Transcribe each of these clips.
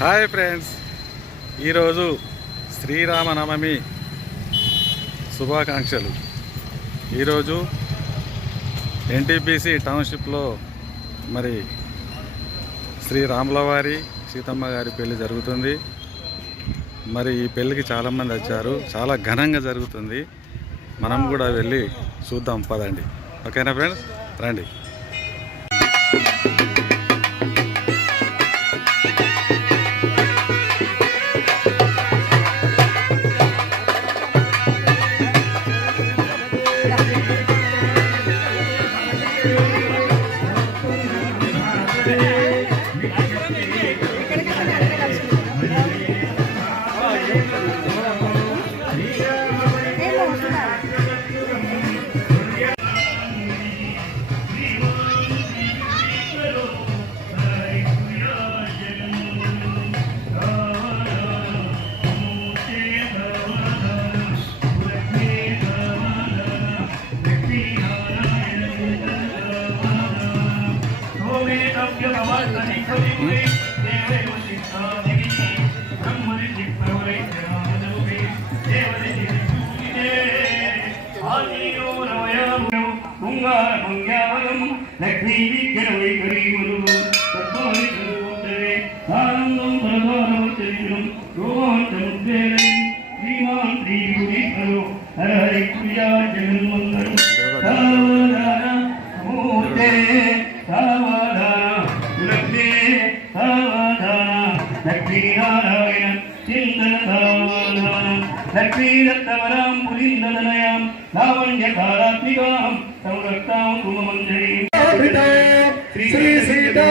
Hi friends. ఈరోజు శ్రీరామనవమి శుభాకాంక్షలు. ఈరోజు ఎన్టీపీసీ టౌన్షిప్లో మరి శ్రీరాములవారి సీతమ్మ గారి పెళ్ళి జరుగుతుంది. మరి ఈ పెళ్ళికి చాలామంది వచ్చారు. చాలా ఘనంగా జరుగుతుంది. మనం కూడా వెళ్ళి చూద్దాం. పదండి. ఓకేనా ఫ్రెండ్స్? రండి. Yeah. సావధాన లక్ష్మీరత్నవరాం పురీందనయాం లావణ్యకారాత్మికాం సంరక్తాం కుమమంజరీం శ్రీ సీతా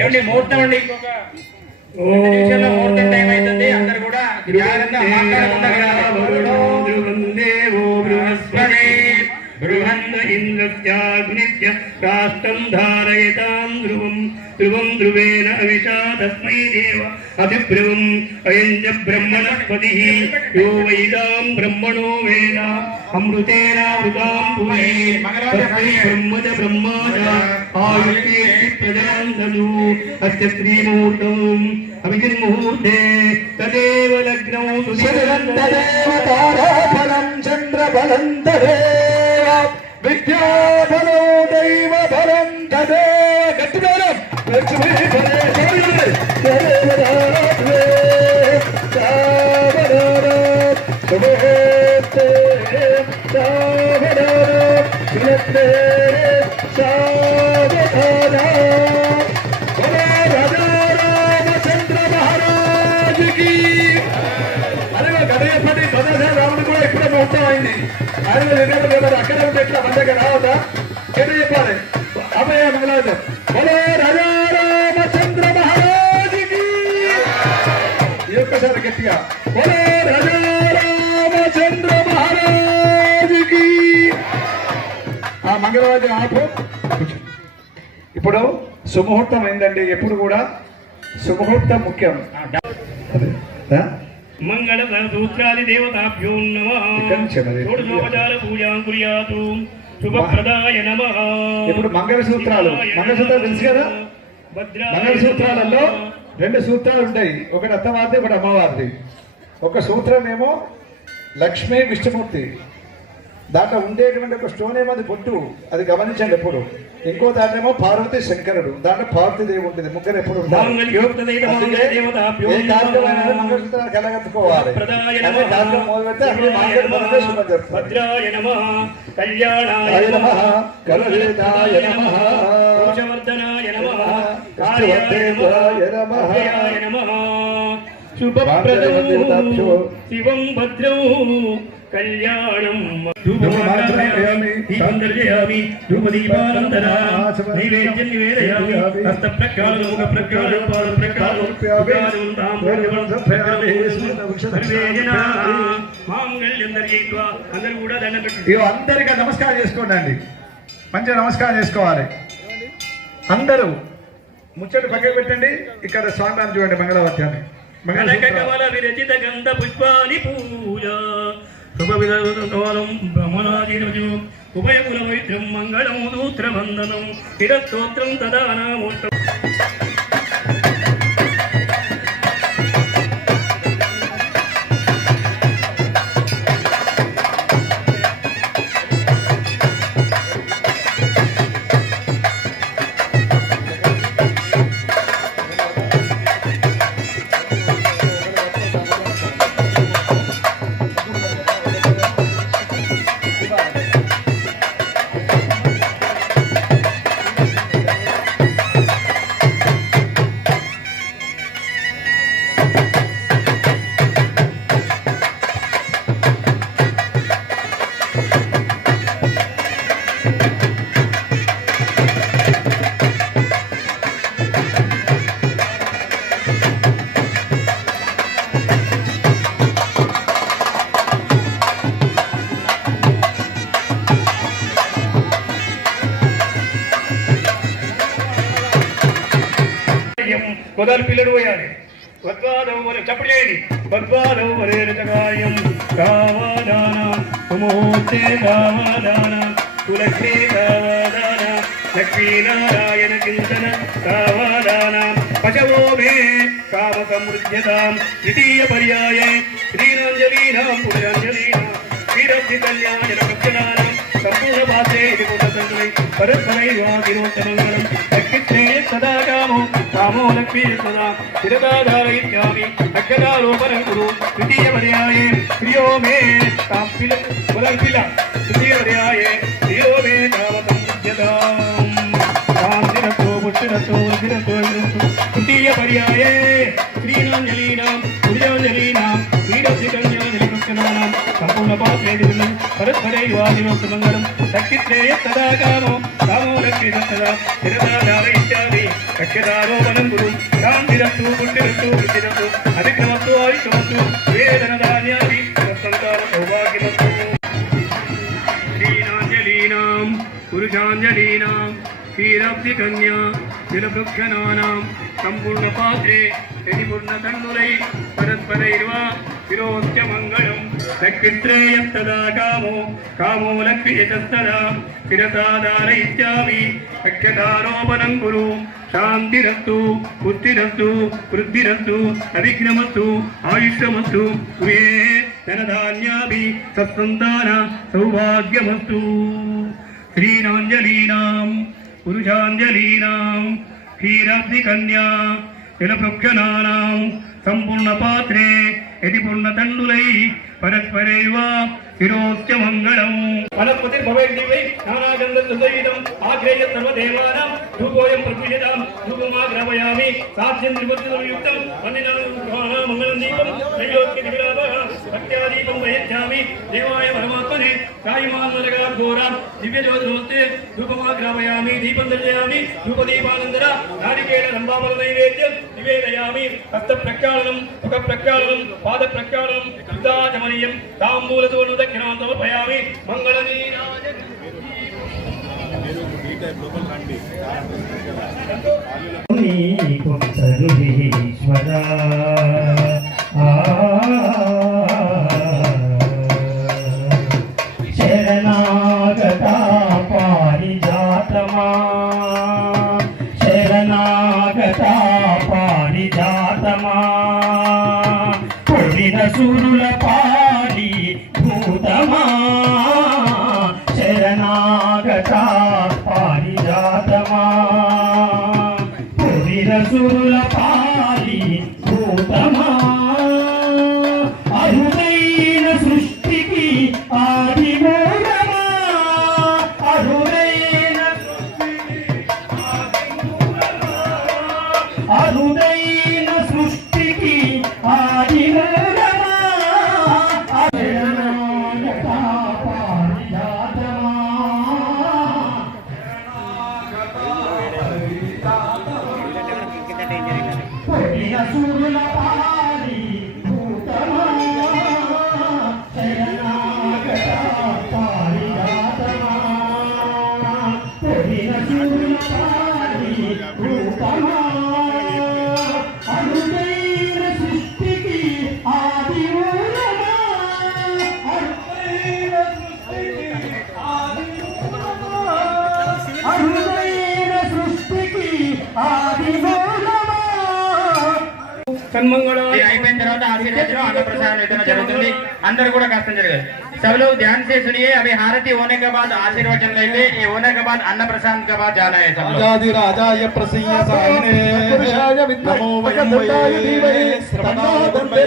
ఏమండి ముహూర్తం అండి? ఇంకొక ముహూర్తం టైం అవుతుంది అందరు కూడా జాగ్రత్త ఇంద్రస్యాగ్నిస్య రాష్ట్రం ధారయతాం ధ్రువం. ధ్రువం ధ్రువేణ అవిషా తస్మై దేవ. అభిబ్రువం అయం చ బ్రహ్మణస్పతి. యో వైదాం బ్రహ్మణో వేద. అమృతేనామృతాం తస్మై బ్రహ్మ చ బ్రహ్మా చ गन्धयो हस्तस्त्रीमूर्तम् तदेव लग्नौ सुशरन्तदेव ताराफलम् चन्द्रफलन्तदेव विद्याफलो दैवफलम् तदेव गतिफलम् కూడా అయింది ఐదు అయింది ఆయన నిర్ణయం అక్కడే ఉంటే ఎట్లా మన దగ్గర రావద్దా? ఎట్లా చెప్పాలి? అభయ బలో మహారాజుకి. ఈ ఒక్కసారి గట్టిగా. బలో మహారాజుకి. ఆ మంగళవాద్యం ఆపు. ఇప్పుడు సుముహూర్తం ఏంటంటే ఎప్పుడు కూడా సుముహూర్తం ముఖ్యం. మంగళ సూత్రాది దేవతాభ్యో. నమ షోడశోపచార పూజాం కుర్యాతు శుభప్రదాయ నమ ఇప్పుడు మంగళసూత్రాలు. మంగళసూత్రాలు తెలుసు కదా? మంగళసూత్రాలలో రెండు సూత్రాలు ఉంటాయి ఒకటి అత్తవారిది ఒకటి అమ్మవారిది. ఒక సూత్రం ఏమో లక్ష్మీ విష్ణుమూర్తి. దాంట్లో ఉండేటువంటి ఒక స్టోన్ ఏమో అది పొట్టు అది గమనించండి ఎప్పుడు. ఇంకో దాంట్లో పార్వతి శంకరుడు దాంట్లో పార్వతి దేవి ఉంటుంది ముగ్గురు ఎప్పుడు కళ్యాణాయ నమ కలవేదాయ నమః, నమ నమ శుభప్రదం శివం భద్రం కళ్యాణం ధూపదీపానంతరా నైవేద్యం నివేదయామి హస్త ముఖ పాద తాంబూలం మాంగళ్యం అందరూ కూడా దండం అందరికీ నమస్కారం చేసుకోండి అండి మంచిగా నమస్కారం చేసుకోవాలి. అందరూ ముచ్చటి పక్కన పెట్టండి. ఇక్కడ స్వామివారిని చూడండి మంగళవాద్యాన్ని. కనకకమల విరచిత గంధ పుష్పాని పూజ శుభ విధం బ్రహ్మణాదిరజు. ఉభయకుల వైద్యం మంగళం దూత్ర వందనం స్థిరస్తోత్రం తదా నామోత్తం మొదలు పిల్లలు పోయాలి వద్వాదం వరే చప్పుడు చేయండి. వద్వాదం వరే రచకాయం సుమూర్తే కావాదాన తులక్ష్మీ కావాదాన லட்சுமீநாராயண சிந்தன காமாதானாம் பசவோ மே காமசமிருத்தியதாம் द्वितीय पर्याये श्रीराञ्जलीनां पुराञ्जलीनां श्रीरब्धि कल्याण सत्यनानां सम्पूर्णपात्रे कुटसङ्गै परस्परैवादिनोत्तमङ्गलं लक्षित्रे सदा कामो कामो लक्ष्मी सदा चिरदाधारयिष्यामि अक्षरारोपणं कुरु द्वितीयपर्याये प्रियो मे तां पिल पुलङ्किल तृतीयपर्याये प्रियो मे तावतं यदा పుష్టిరతో వృద్ధిరతో తృతీయ పర్యాయే శ్రీనాంజలీనాం సూర్యాంజలీనాం శ్రీరస్య కళ్యాణి భక్తనానాం సంపూర్ణ పాత్రేదివిల్లం పరస్పరైవాదినోత్తమంగళం సఖిత్రేయ సదా కామో కామో లక్ష్మీ సదా స్థిరదాధారయిత్యాది కక్ష్యదారోపణం గురు శాంతిరస్తు పుష్టిరస్తు వృద్ధిరస్తు అధిక్రమస్తు ఆయుషమస్తు వేదన ధాన్యాది సంతాన సౌభాగ్యమస్తు శ్రీనాంజలీనాం పురుషాంజలీనాం క్షీరాబ్దికన్యా తిలవృక్షణానాం సంపూర్ణ పాత్రే యది పూర్ణతండులై పరస్పరైర్వా విరోధ్య మంగళం లక్ష్మిత్రేయస్తదా కామో కామో లక్ష్మీయతస్తదా శిరసాదారయిత్యామి అక్షతారోపణం కురు శాంతిరస్తు బుద్ధిరస్తు వృద్ధిరస్తు అవిఘ్నమస్తు ఆయుష్యమస్తు వే ధనధాన్యాభి సత్సంతాన సౌభాగ్యమస్తు. శ్రీనాంజలీనాం పురుషాంజలీనాం క్షీరాబ్దికన్యా జలపృక్షణానాం సంపూర్ణ పాత్రే యది పూర్ణతండులై పరస్పరైవ శిరోశ్చ మంగళం వనస్పతి భవేద్దివై నానాగంధసహితం ఆగ్రేయ సర్వదేవానాం ధూపోయం ప్రతిషితాం ధూపమాగ్రహయామి సాధ్యం త్రిమూర్తియుక్తం వందినాం మంగళం దీపం నైవేద్య దివిలాభ భక్త్యాదీపం వయచ్చామి దేవాయ పరమాత్మనే కాయమాన్మలగా ఘోరాం దివ్యజ్యోతినోస్తే ధూపమాగ్రహయామి దీపం దర్శయామి ధూపదీపానందర నారికేల రంభామల నైవేద్యం నివేదయామి హస్త ప్రక్షాళనం ముఖ ప్రక్షాళనం పాద ప్రక్షాళనం శుద్ధాచమనీయం తాంబూలతో దక్షిణాం సమర్పయామి మంగళ పురిరసుల పాలి భూతమా Bye. అయిపోయిన తర్వాత ఆశీర్వచనం అన్న ప్రసాదం వితరణ జరుగుతుంది అందరూ కూడా కష్టం జరగదు सब लोग ध्यान से सुनिए अभी हारती होने के बाद आशीर्वचन लेंगे ये होने के बाद अन्न प्रसाद के बाद जाना है सब लोग राजाधिराजाय प्रसन्न साहिने పురుషాయ విద్మహే నమో వక్రతుండాయ ధీమహి తన్నో దంతే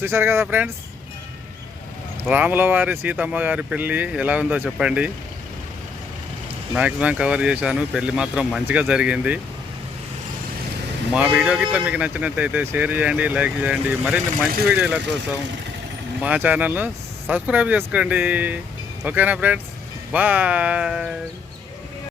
చూశారు కదా ఫ్రెండ్స్? రాముల వారి సీతమ్మ గారి పెళ్ళి ఎలా ఉందో చెప్పండి. మ్యాక్సిమం కవర్ చేశాను పెళ్ళి మాత్రం మంచిగా జరిగింది. మా వీడియో గిట్ల మీకు నచ్చినట్టయితే షేర్ చేయండి లైక్ చేయండి. మరిన్ని మంచి వీడియోల కోసం మా ఛానల్ను సబ్స్క్రైబ్ చేసుకోండి. ఓకేనా ఫ్రెండ్స్? బాయ్!